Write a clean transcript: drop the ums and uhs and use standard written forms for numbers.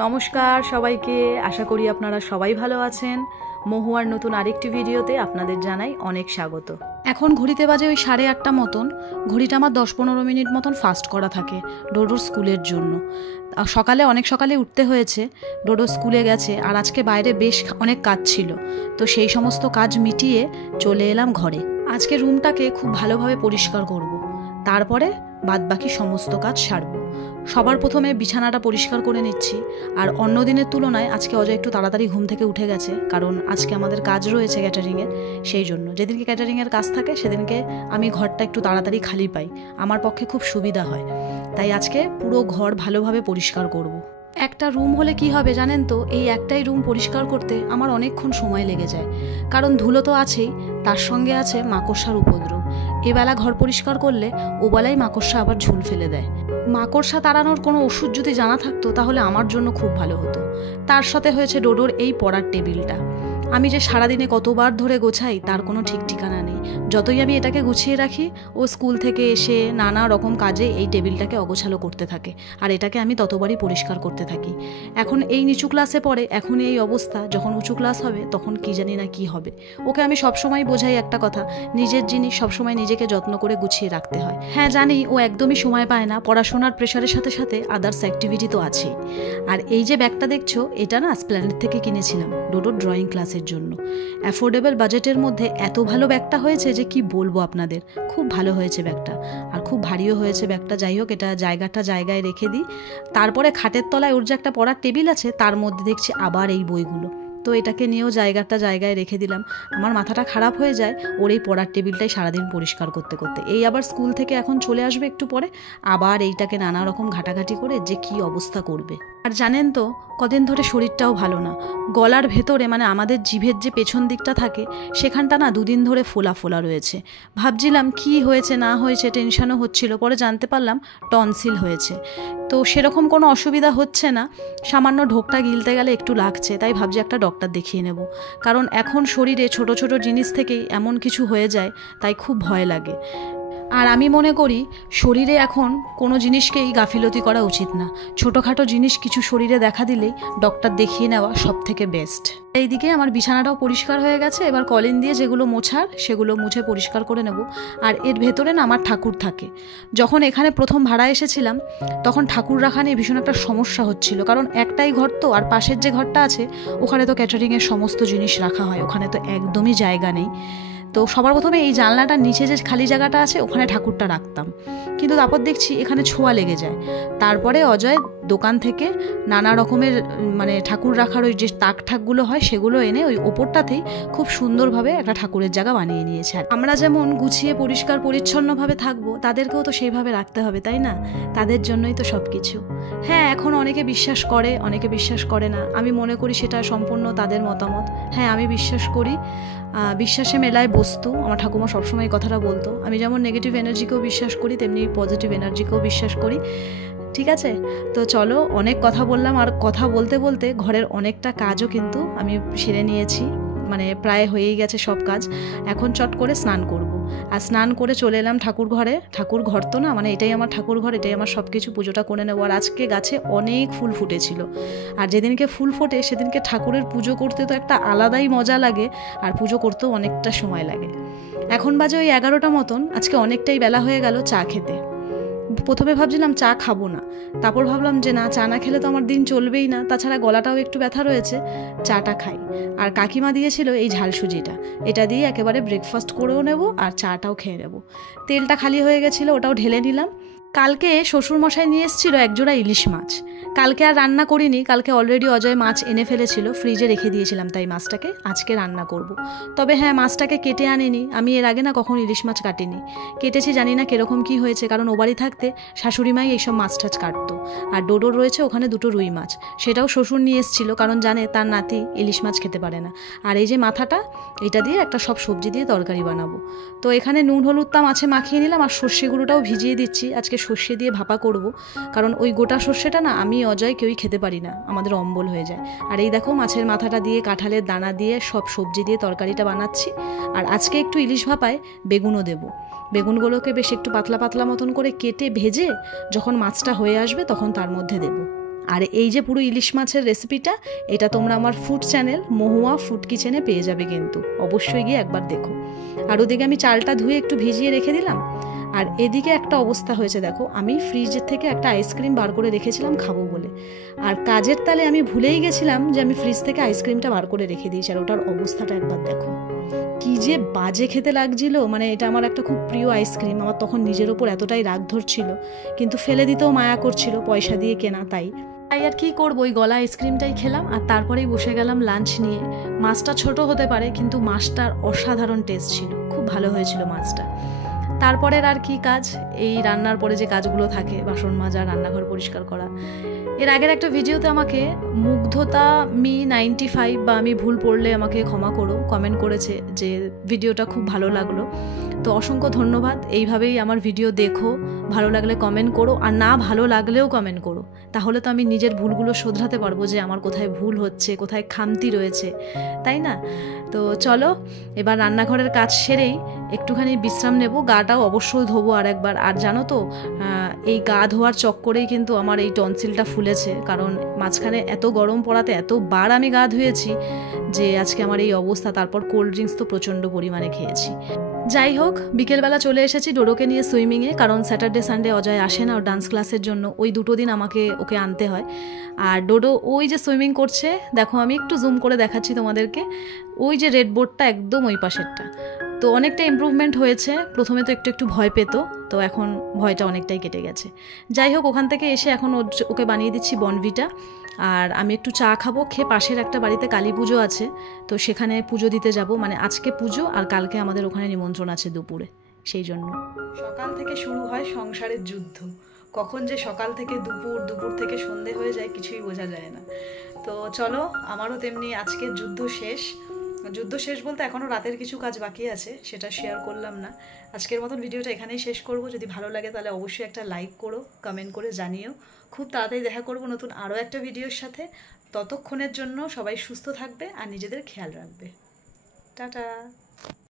নমস্কার সবাইকে, আশা করি আপনারা সবাই ভালো আছেন। মহুয়ার নতুন আরেকটি ভিডিওতে আপনাদের জানাই অনেক স্বাগত। এখন ঘড়িতে বাজে ওই 8:30 মতন। ঘড়িটা আমার 10-15 মিনিট মতন ফাস্ট করা থাকে ডোডোর স্কুলের জন্য। অনেক সকালে উঠতে হয়েছে, ডোডো স্কুলে গেছে, আর আজকে বাইরে বেশ অনেক কাজ ছিল, তো সেই সমস্ত কাজ মিটিয়ে চলে এলাম ঘরে। আজকে রুমটাকে খুব ভালোভাবে পরিষ্কার করব, তারপরে বাদবাকি সমস্ত কাজ সারব। সবার প্রথমে বিছানাটা পরিষ্কার করে নিচ্ছি। আর অন্য দিনের তুলনায় আজকে অজয় একটু তাড়াতাড়ি ঘুম থেকে উঠে গেছে, কারণ আজকে আমাদের কাজ রয়েছে ক্যাটারিংয়ের। সেই জন্য যেদিনকে ক্যাটারিংয়ের কাজ থাকে সেদিনকে আমি ঘরটা একটু তাড়াতাড়ি খালি পাই, আমার পক্ষে খুব সুবিধা হয়। তাই আজকে পুরো ঘর ভালোভাবে পরিষ্কার করব। একটা রুম হলে কি হবে জানেন তো, এই একটাই রুম পরিষ্কার করতে আমার অনেকক্ষণ সময় লেগে যায়, কারণ ধুলো তো আছেই, তার সঙ্গে আছে মাকড়সার উপদ্রব। এবেলা ঘর পরিষ্কার করলে ওবেলায় মাকড়সা আবার ঝুল ফেলে দেয়। মাকড়সা তাড়ানোর কোনো ওষুধ যদি জানা থাকতো তাহলে আমার জন্য খুব ভালো হতো। তার সাথে হয়েছে ডোডোর এই পড়ার টেবিলটা। আমি যে সারাদিনে কতবার ধরে গোছাই তার কোনো ঠিক ঠিকানা নেই। যতই আমি এটাকে গুছিয়ে রাখি, ও স্কুল থেকে এসে নানা রকম কাজে এই টেবিলটাকে অগোছালো করতে থাকে, আর এটাকে আমি ততবারই পরিষ্কার করতে থাকি। এখন এই নিচু ক্লাসে পড়ে, এখন এই অবস্থা, যখন উঁচু ক্লাস হবে তখন কি জানি না কি হবে। ওকে আমি সবসময় বোঝাই একটা কথা, নিজের জিনিস সবসময় নিজেকে যত্ন করে গুছিয়ে রাখতে হয়। হ্যাঁ জানি ও একদমই সময় পায় না, পড়াশোনার প্রেশারের সাথে সাথে আদার্স অ্যাক্টিভিটি তো আছেই। আর এই যে ব্যাগটা দেখছো, এটা না স্প্ল্যানেড থেকে কিনেছিলাম ডোডোর ড্রয়িং ক্লাসের জন্য। অ্যাফোর্ডেবল বাজেটের মধ্যে এত ভালো ব্যাগটা হয়েছে যে কি বলবো আপনাদের। খুব ভালো হয়েছে ব্যাগটা, আর খুব ভারীও হয়েছে ব্যাগটা। যাই হোক, এটা জায়গায় রেখে দিই। তারপরে খাটের তলায় ওর যে একটা পড়ার টেবিল আছে, তার মধ্যে দেখছি আবার এই বইগুলো, তো এটাকে নিয়েও জায়গায় রেখে দিলাম। আমার মাথাটা খারাপ হয়ে যায় ওর এই পড়ার টেবিলটাই সারাদিন পরিষ্কার করতে করতে। এই আবার স্কুল থেকে এখন চলে আসবে একটু পরে, আবার এইটাকে নানা রকম ঘাটাঘাটি করে যে কি অবস্থা করবে। আর জানেন তো, কদিন ধরে শরীরটাও ভালো না। গলার ভেতরে, মানে আমাদের জিভের যে পেছন দিকটা থাকে, সেখানটা না দুদিন ধরে ফোলা ফোলা রয়েছে। ভাবছিলাম কি হয়েছে না হয়েছে, টেনশনও হচ্ছিল। পরে জানতে পারলাম টনসিল হয়েছে। তো সেরকম কোনো অসুবিধা হচ্ছে না, সামান্য ঢোকটা গিলতে গেলে একটু লাগছে, তাই ভাবছি একটা ডক্টর দেখিয়ে নেব। কারণ এখন শরীরে ছোট ছোট জিনিস থেকেই এমন কিছু হয়ে যায়, তাই খুব ভয় লাগে। আর আমি মনে করি শরীরে এখন কোনো জিনিসকেই গাফিলতি করা উচিত না। ছোটোখাটো জিনিস কিছু শরীরে দেখা দিলেই ডক্টর দেখিয়ে নেওয়া সব থেকে বেস্ট। এইদিকে আমার বিছানাটাও পরিষ্কার হয়ে গেছে, এবার কলিন দিয়ে যেগুলো মোছার সেগুলো মুছে পরিষ্কার করে নেব। আর এর ভেতরে না আমার ঠাকুর থাকে। যখন এখানে প্রথম ভাড়া এসেছিলাম তখন ঠাকুর রাখা নিয়ে ভীষণ একটা সমস্যা হচ্ছিল, কারণ একটাই ঘর তো, আর পাশের যে ঘরটা আছে ওখানে তো ক্যাটারিংয়ের সমস্ত জিনিস রাখা হয়, ওখানে তো একদমই জায়গা নেই। তো সবার প্রথমে এই জানলাটার নিচে যে খালি জায়গাটা আছে ওখানে ঠাকুরটা রাখতাম, কিন্তু তারপর দেখছি এখানে ছোঁয়া লেগে যায়। তারপরে অজয় দোকান থেকে নানা রকমের মানে ঠাকুর রাখার ওই যে তাকগুলো হয় সেগুলো এনে ওই ওপরটাতেই খুব সুন্দরভাবে একটা ঠাকুরের জায়গা বানিয়ে নিয়েছে। আর আমরা যেমন গুছিয়ে পরিষ্কার পরিচ্ছন্নভাবে থাকবো, তাদেরকেও তো সেইভাবে রাখতে হবে, তাই না? তাদের জন্যই তো সব কিছু। হ্যাঁ, এখন অনেকে বিশ্বাস করে, অনেকে বিশ্বাস করে না। আমি মনে করি সেটা সম্পূর্ণ তাদের মতামত। হ্যাঁ, আমি বিশ্বাস করি। বিশ্বাসে মেলায় বস্তু, আমার ঠাকুমা সবসময় এই কথাটা বলতো। আমি যেমন নেগেটিভ এনার্জিকেও বিশ্বাস করি, তেমনি পজিটিভ এনার্জিকেও বিশ্বাস করি। ঠিক আছে, তো চলো, অনেক কথা বললাম। আর কথা বলতে বলতে ঘরের অনেকটা কাজও কিন্তু আমি সেরে নিয়েছি, মানে প্রায় হয়েই গেছে সব কাজ। এখন চট করে স্নান করব। আর স্নান করে চলে এলাম ঠাকুর ঘরে। ঠাকুর ঘর তো না, মানে এটাই আমার ঠাকুর ঘর, এটাই আমার সব কিছু, পুজোটা করে নেবো। আর আজকে গাছে অনেক ফুল ফুটেছিল, আর যেদিনকে ফুল ফোটে সেদিনকে ঠাকুরের পুজো করতে তো একটা আলাদাই মজা লাগে, আর পুজো করতেও অনেকটা সময় লাগে। এখন বাজে ওই 11টা মতন। আজকে অনেকটাই বেলা হয়ে গেল চা খেতে। প্রথমে ভাবছিলাম চা খাবো না, তারপর ভাবলাম যে না, চা না খেলে তো আমার দিন চলবেই না, তাছাড়া গলাটাও একটু ব্যথা রয়েছে, চাটা খাই। আর কাকিমা দিয়েছিল এই ঝাল সুজিটা, এটা দিয়ে একেবারে ব্রেকফাস্ট করেও নেব আর চাটাও খেয়ে নেব। তেলটা খালি হয়ে গেছিলো, ওটাও ঢেলে নিলাম। কালকে শ্বশুরমশাই নিয়ে এসেছিলো একজোড়া ইলিশ মাছ। কালকে আর রান্না করিনি, কালকে অলরেডি অজয় মাছ এনে ফেলেছিল, ফ্রিজে রেখে দিয়েছিলাম, তাই মাছটাকে আজকে রান্না করব। তবে হ্যাঁ, মাছটাকে কেটে আনিনি, আমি এর আগে না কখন ইলিশ মাছ কাটিনি। কেটেছি, জানি না কীরকম কী হয়েছে, কারণ ও বাড়ি থাকতে শাশুড়িমাই এইসব মাছ টাছ কাটতো। আর ডোডোর রয়েছে ওখানে 2টো রুই মাছ, সেটাও শ্বশুর নিয়ে এসেছিলো, কারণ জানে তার নাতি ইলিশ মাছ খেতে পারে না। আর এই যে মাথাটা, এটা দিয়ে একটা সব সবজি দিয়ে তরকারি বানাবো। তো এখানে নুন হলুদটা মাছে মাখিয়ে নিলাম, আর সর্ষে গুঁড়োটাও ভিজিয়ে দিচ্ছি। আজকে সর্ষে দিয়ে ভাপা করব, কারণ ওই গোটা সর্ষেটা না আমি অজয় কেউই খেতে পারি না, আমাদের অম্বল হয়ে যায়। আর এই দেখো, মাছের মাথাটা দিয়ে কাঁঠালের দানা দিয়ে সব সবজি দিয়ে তরকারিটা বানাচ্ছি। আর আজকে একটু ইলিশ ভাপায় বেগুনও দেবো। বেগুনগুলোকে বেশ একটু পাতলা পাতলা মতন করে কেটে ভেজে যখন মাছটা হয়ে আসবে তখন তার মধ্যে দেবো। আর এই যে পুরো ইলিশ মাছের রেসিপিটা, এটা তোমরা আমার ফুড চ্যানেল মহুয়া ফুড কিচেনে পেয়ে যাবে, কিন্তু অবশ্যই গিয়ে একবার দেখো। আর ওদিকে আমি চালটা ধুয়ে একটু ভিজিয়ে রেখে দিলাম। আর এদিকে একটা অবস্থা হয়েছে দেখো, আমি ফ্রিজের থেকে একটা আইসক্রিম বার করে রেখেছিলাম খাবো বলে, আর কাজের তালে আমি ভুলেই গেছিলাম যে আমি ফ্রিজ থেকে আইসক্রিমটা বার করে রেখে দিয়েছি। আর ওটার অবস্থাটা একবার দেখো, কি যে বাজে খেতে লাগছিল। মানে এটা আমার একটা খুব প্রিয় আইসক্রিম, আমার তখন নিজের ওপর এতটাই রাগ ধরছিল, কিন্তু ফেলে দিতেও মায়া করছিল, পয়সা দিয়ে কেনা তাই আর কি করবো, ওই গলা আইসক্রিমটাই খেলাম। আর তারপরেই বসে গেলাম লাঞ্চ নিয়ে। মাছটা ছোট হতে পারে, কিন্তু মাছটার অসাধারণ টেস্ট ছিল, খুব ভালো হয়েছিল মাছটা। তারপরের আর কি কাজ, এই রান্নার পরে যে কাজগুলো থাকে, বাসন মাজা, রান্নাঘর পরিষ্কার করা। এর আগের একটা ভিডিওতে আমাকে মুগ্ধতা মি 95 বা আমি ভুল পড়লে আমাকে ক্ষমা করো কমেন্ট করেছে যে ভিডিওটা খুব ভালো লাগলো। তো অসংখ্য ধন্যবাদ। এইভাবেই আমার ভিডিও দেখো, ভালো লাগলে কমেন্ট করো, আর না ভালো লাগলেও কমেন্ট করো। তাহলে তো আমি নিজের ভুলগুলো শোধরাতে পারবো যে আমার কোথায় ভুল হচ্ছে, কোথায় খামতি রয়েছে, তাই না? তো চলো এবার রান্নাঘরের কাজ সেরেই একটুখানি বিশ্রাম নেব, গাটাও অবশ্যই ধোবো আর একবার। আর জানো তো, এই গা ধোয়ার চক্করেই কিন্তু আমার এই টনসিলটা ফুলেছে, কারণ মাঝখানে এত গরম পড়াতে এতবার আমি গা ধুয়েছি যে আজকে আমার এই অবস্থা। তারপর কোল্ড ড্রিঙ্কস তো প্রচণ্ড পরিমাণে খেয়েছি। যাই হোক, বিকেলবেলা চলে এসেছি ডোডোকে নিয়ে সুইমিংয়ে, কারণ স্যাটারডে সানডে অজয় আসে না ওর ডান্স ক্লাসের জন্য, ওই দুটো দিন আমাকে ওকে আনতে হয়। আর ডোডো ওই যে সুইমিং করছে, দেখো আমি একটু জুম করে দেখাচ্ছি তোমাদেরকে, ওই যে রেড বোর্ডটা একদম ওই পাশেরটা। তো অনেকটা ইমপ্রুভমেন্ট হয়েছে, প্রথমে তো একটু ভয় পেত, তো এখন ভয়টা অনেকটাই কেটে গেছে। যাই হোক, ওখান থেকে এসে এখন ওকে বানিয়ে দিচ্ছি বনভিটা, আর আমি একটু চা খাবো। খেয়ে পাশের একটা বাড়িতে কালী পুজো আছে, তো সেখানে পুজো দিতে যাব। মানে আজকে পুজো আর কালকে আমাদের ওখানে নিমন্ত্রণ আছে দুপুরে, সেই জন্য। সকাল থেকে শুরু হয় সংসারের যুদ্ধ, কখন যে সকাল থেকে দুপুর, দুপুর থেকে সন্ধে হয়ে যায় কিছুই বোঝা যায় না। তো চলো, আমারও তেমনি আজকের যুদ্ধ শেষ বলতে এখনও রাতের কিছু কাজ বাকি আছে, সেটা শেয়ার করলাম না। আজকের মতন ভিডিওটা এখানেই শেষ করব। যদি ভালো লাগে তাহলে অবশ্যই একটা লাইক করো, কমেন্ট করে জানিও। খুব তাড়াতাড়ি দেখা করব নতুন আরও একটা ভিডিওর সাথে। ততক্ষণের জন্য সবাই সুস্থ থাকবে আর নিজেদের খেয়াল রাখবে। টাটা।